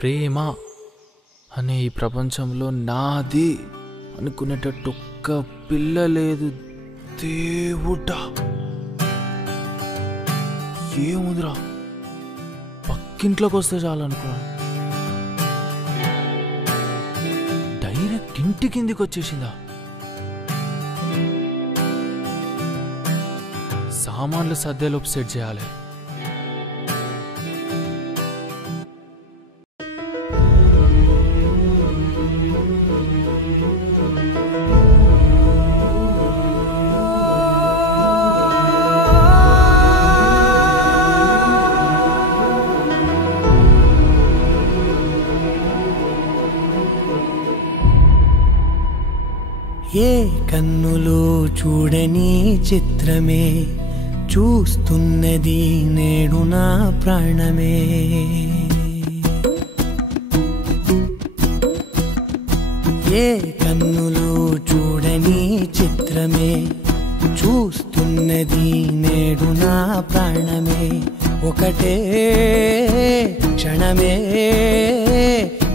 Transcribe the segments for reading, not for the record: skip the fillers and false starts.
ప్రేమ అనే ఈ ప్రపంచంలో నాది అనుకునేటట్టు ఒక్క పిల్ల లేదు దేవుడా. ఏముందిరా, పక్కింట్లోకి వస్తే చాలు అనుకున్నా, డైరెక్ట్ ఇంటి కిందికి వచ్చేసిందా. సామాన్లు సర్దేలోపు సెట్ చేయాలి. ఏ కన్నులు చూడని చిత్రమే చూస్తున్నది నేడు నా ప్రాణమే. ఏ కన్నులు చూడని చిత్రమే చూస్తున్నది నేడు నా ప్రాణమే. ఒకటే క్షణమే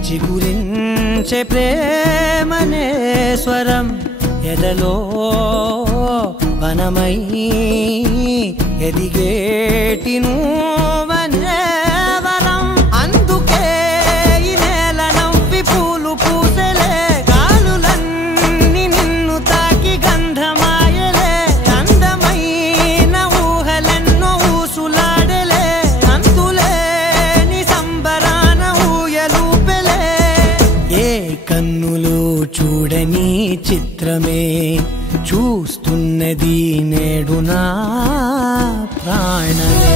చిగురించే ప్రేమనే స్వరం ఎదలో వనమై ఎదిగేటి నువ్వనే వరం. అందుకే ఈ నేల నవ్వి పూలు పూసలే, గాలులన్నీ నిన్ను తాకి గంధమాయలే. అందమైన ఊహలెన్నో ఊసులాడలే, అంతులేని సంబరాన ఊయలూపెలే. ఏ కన్నులు చూడని చిత్రమే చూస్తున్నది నేడు నా ప్రాణమే.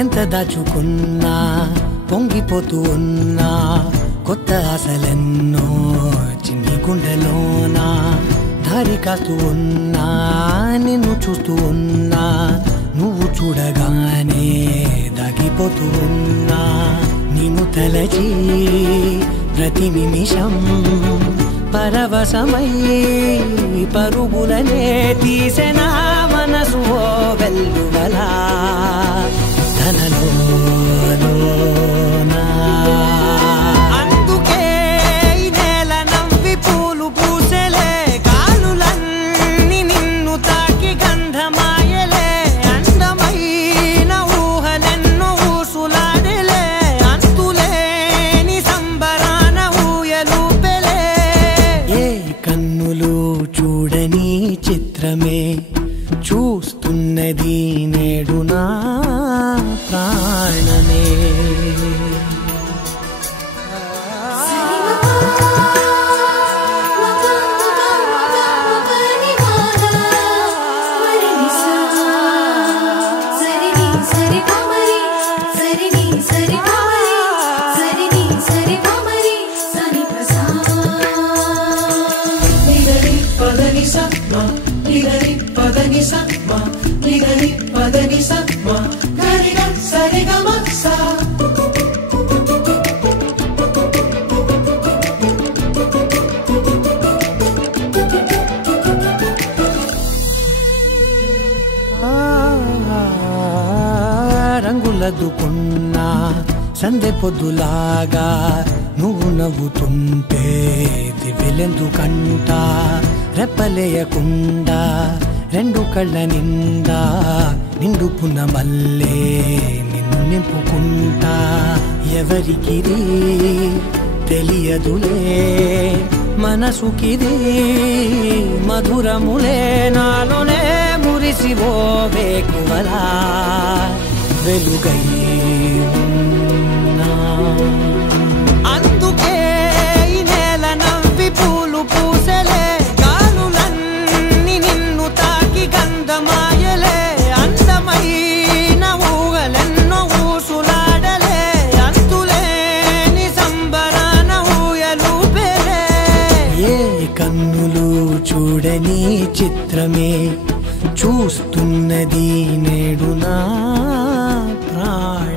ఎంత దాచుకున్నా పొంగిపోతూ ఉన్నా, కొత్త ఆశలెన్నో చిన్ని గుండెలోనా. దారి కాస్తూ ఉన్నా, నిన్ను చూస్తూ ఉన్నా, నువ్వు చూడగానే దాగిపోతూ ఉన్నా. నిన్ను తలచి ప్రతి నిమిషం పరవశమై పరుగులనే తీసెనా మనసు ఓ వెల్లువలా. అందుకే ఈ నేల నవ్వి పూలు పూసలే, గాలులన్నీ నిన్ను తాకి గంధమాయలే. అందమైన ఊహలెన్నో ఊసులాడలే, అంతులేని సంబరాన ఊయలూపెలే. ఏ కన్నులు చూడని చిత్రమే చూస్తున్నది నేడు నా ప్రాణమే. రంగులదుకున్నా సందె పొద్దులాగా నువ్వు నవ్వుతుంటే దివ్వెలెందుకంట. రెప్పలేయకుండా రెండు కళ్ళ నిండా నిండుకున్న మల్లే నిన్ను నింపుకుంటా. ఎవరికిది తెలియదులే మనసుకిది మధురములే, నాలోనే మురిసివో వేకువలా వెలుగై ఉన్నా. అందుకే ఈ నేల నవ్వి పూలు పూసలే, గాలులన్నీ నిన్ను తాకి గంధమాయలే. అందమైన ఊహలెన్నో ఊసులాడలే, అంతులేని సం కన్నులు చూడని చిత్రమే చూస్తున్నది నేడు నా ప్రాణం.